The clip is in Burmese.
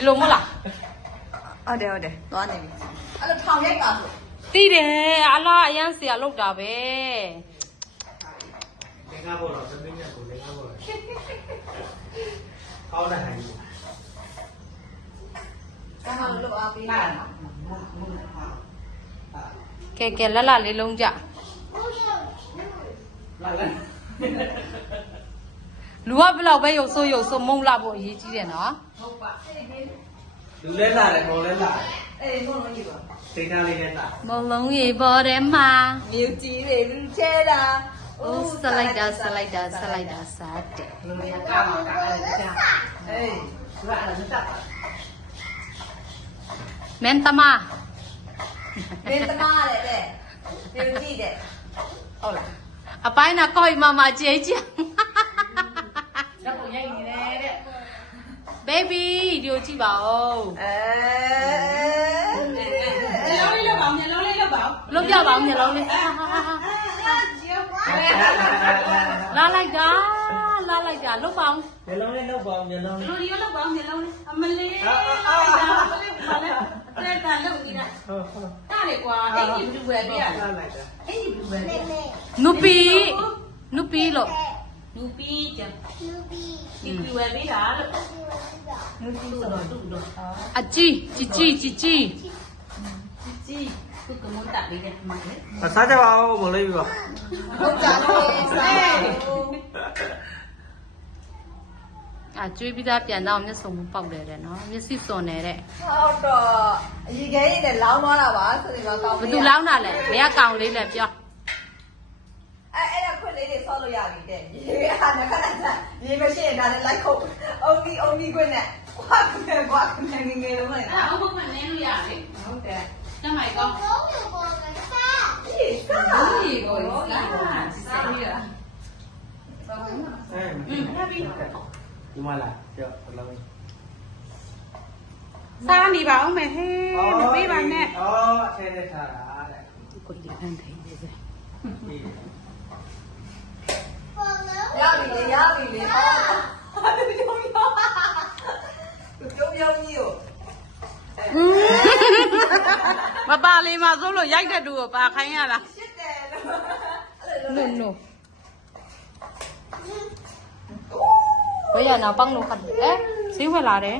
ဒီလိုမဟုတ်လား ဟုတ်တယ်သွားနေပြီအဲ့လိုထောင်ရိုက်ပါဆို သိတယ်အလားအရန်ဆရာလောက်တာပဲ လေကားပေါ်တော့သမီးညက်ကိုလေကားပေါ်ကောင်းတဲ့ဟန်ကြီး ကားဟာလို့အားပေးတာ ကဲလက်လလေးလုံးကြ လာလာ လူကဘယ်လောက်ပဲရုပ်ဆိုးမုံလာဖို့အရေးကြီးတယ်နော် ဟုတ်ပါ လူလဲလာတယ်မော်လဲလာ အေးဘုံလုံးကြီးပါ စိတ်ထားလေးနဲ့လာ မုံလုံးရေပေါ်ထဲမှာ မြူကြီးတွေလူချဲတာ အိုးဆက်လိုက်တာစားတယ် လူရကားမှာကားအဲ့ဒါကြာ အေး သူကအဲ့ဒါမတတ်ပါ မင်းတမ မင်းတမားတဲ့မြူကြီးတဲ့ဟုတ်လား အပိုင်းနာကောက်မကြေးချ ဓာတ်ပုံရိုက်နေတယ်တဲ့ baby ဒီကိုကြည့်ပါဦး မျိုးလေးလောက်ပါမျိုးလေးလောက်ပါ လုံးပြပါဦးမျက်လုံးလေးလာလိုက်တာလုံးပါဦး မျက်လုံးလေးလောက်ပါမျက်လုံးလေး လူရီလောက်ပါမျိုးလုံးလေးအမလေးဘာလဲတဲ့တန်လို့နေတာ ဟုတ်ဟုတ် တားလေကွာအဲ့ဒီဘလူးပဲပြရ လာလိုက်တာ အဲ့ဒီဘလူးပဲ နုပီလို့ လူပီးကြဒီဘလူးပဲပေးတာလို့လူပီးဆိုတော့တူတော့ အကြီးကြီးသူကမွန်တာလေးတဲ့မှာလေ စားကြပါဦးမလေးပြီပါ ဟုတ်ကြတယ်ဆိုင် ကျွေးပြီးသားပြန်တော့မျက်စုံမပေါက်တယ်တဲ့နော်မျက်စိစွန်နေတဲ့ ဟုတ်တော့အကြီးကြီးနဲ့လောင်းသွားတာပါဆိုရင်တော့ကောင်း ဘသူလောင်းတာလဲဘယ်ကကောင်လေးလဲပြော အဲ့ဒါခွင့်လေးတွေဆော့လို့ရပြီတဲ့ရေအားနဲ့ခဏခဏရေမရှိရင်ဒါလည်းလိုက်ခုတ်အုံဒီခွင့်နဲ့ကွာငယ်လုံးနဲ့ အဲ့ဟုတ်မှနင်းလို့ရတယ် ဟုတ်တယ် ကျမိုင်ကောင်း ဟေးကားကြီးကိုစားရ ဒီမှာလာကြောက်ဘလုံး စားနေပါဦးမယ်ဟဲ့မပေးပါနဲ့ အော်ထဲထဲထားတာတဲ့ ကိုဒီအန်ထိုင်နေစေ ရပြီလေအော်ပြုံးကြီးကို မပါလေးမဆိုလို့ရိုက်တဲ့တူကိုပါခိုင်းရလား ရှစ်တယ်လို့ နို့နို့ဘယ်ရနာပန်းလို့ခတ်တယ်ဈေးဝယ်လာတယ်